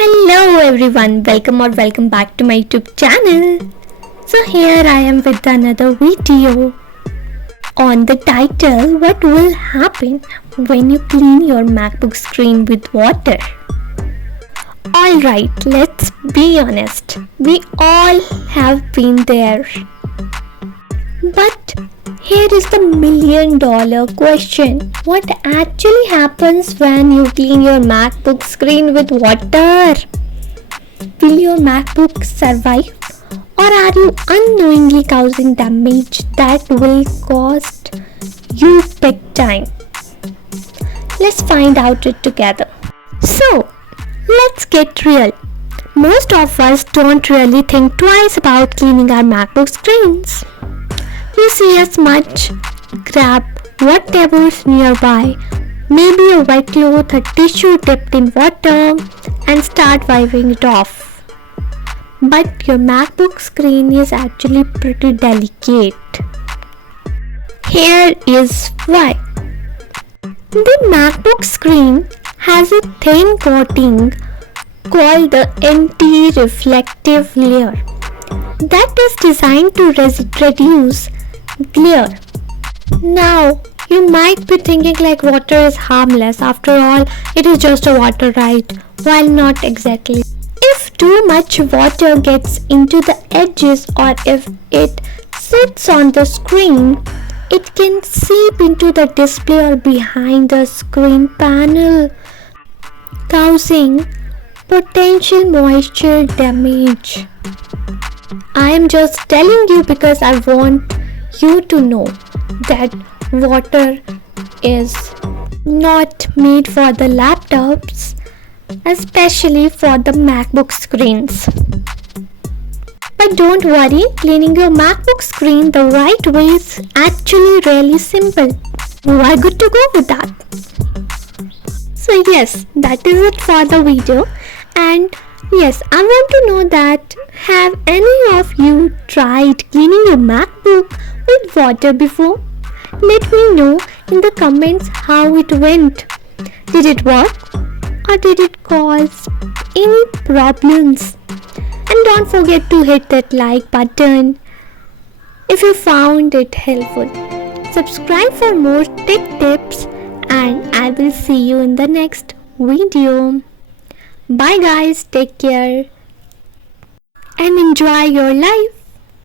Hello everyone, welcome back to my YouTube channel. So here I am with another video on the title, what will happen when you clean your Macbook screen with water? Alright, let's be honest, we all have been there. But here is the $1,000,000 question. What actually happens when you clean your Macbook screen with water? Will your MacBook survive? Or are you unknowingly causing damage that will cost you big time? Let's find out it together. So, let's get real. Most of us don't really think twice about cleaning our MacBook screens. You see a smudge, grab whatever's nearby, maybe a wet cloth, a tissue dipped in water, and start wiping it off. But your MacBook screen is actually pretty delicate. Here is why. The MacBook screen has a thin coating called the anti-reflective layer that is designed to reduce glare. Now, you might be thinking like water is harmless. After all, it is just a water, right? While not exactly. If too much water gets into the edges or if it sits on the screen, it can seep into the display or behind the screen panel, causing potential moisture damage. I am just telling you because I want you to know that water is not made for the laptops, especially for the MacBook screens. But don't worry, cleaning your MacBook screen the right way is actually really simple. You are good to go with that. So yes, that is it for the video. And yes, I want to know that have any of you tried cleaning your MacBook with water before? Let me know in the comments how it went. Did it work or did it cause any problems? And don't forget to hit that like button if you found it helpful. Subscribe for more tech tips and I will see you in the next video. Bye guys, take care and enjoy your life.